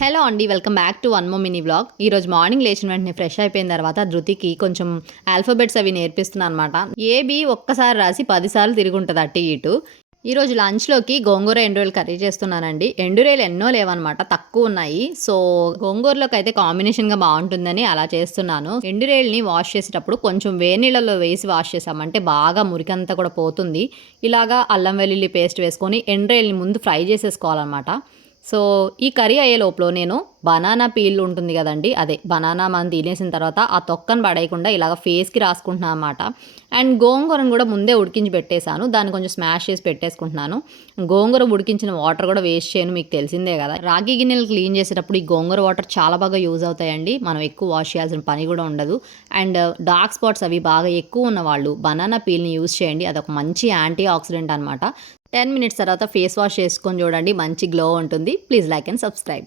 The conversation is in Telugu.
హలో అండి. Welcome back to one more mini vlog. ఈరోజు మార్నింగ్ లేచిన వెంటనే ఫ్రెష్ అయిపోయిన తర్వాత ధృతికి కొంచెం ఆల్ఫాబెట్స్ అవి నేర్పిస్తున్నాను అనమాట. ఏబి ఒక్కసారి రాసి 10 సార్లు తిరుగుంటుంది అటు ఇటు. ఈరోజు లంచ్లోకి గోంగూర ఎండురేలు కర్రీ చేస్తున్నానండి. ఎండురేలు ఎన్నో లేవన్నమాట, తక్కువ ఉన్నాయి. సో గోంగూరలోకి అయితే కాంబినేషన్గా బాగుంటుందని అలా చేస్తున్నాను. ఎండురేల్ని వాష్ చేసేటప్పుడు కొంచెం వేడి నీళ్ళలో వేసి వాష్ చేసామంటే బాగా మురికంతా కూడా పోతుంది. ఇలాగా అల్లం వెల్లుల్లి పేస్ట్ వేసుకొని ఎండురేల్ని ముందు ఫ్రై చేసేసుకోవాలన్నమాట. సో ఈ కర్రీ అయ్యే లోపల నేను బనానా పీల్ ఉంటుంది కదండి, అదే బనానా మనం తినేసిన తర్వాత ఆ తొక్కను పడేయకుండా ఇలాగ ఫేస్కి రాసుకుంటున్నాను అనమాట. అండ్ గోంగూరను కూడా ముందే ఉడికించి పెట్టేశాను, దాన్ని కొంచెం స్మాష్ చేసి పెట్టేసుకుంటున్నాను. గోంగూర ఉడికించిన వాటర్ కూడా వేస్ట్ చేయను, మీకు తెలిసిందే కదా. రాగి గిన్నెలు క్లీన్ చేసేటప్పుడు ఈ గోంగూర వాటర్ చాలా బాగా యూజ్ అవుతాయండి. మనం ఎక్కువ వాష్ చేయాల్సిన పని కూడా ఉండదు. అండ్ డార్క్ స్పాట్స్ అవి బాగా ఎక్కువ ఉన్న వాళ్ళు బనానా పీల్ని యూజ్ చేయండి, అదొక మంచి యాంటీ ఆక్సిడెంట్ అనమాట. 10 మినిట్స్ తర్వాత ఫేస్ వాష్ చేసుకొని చూడండి, మంచి గ్లో ఉంటుంది. Please like and subscribe.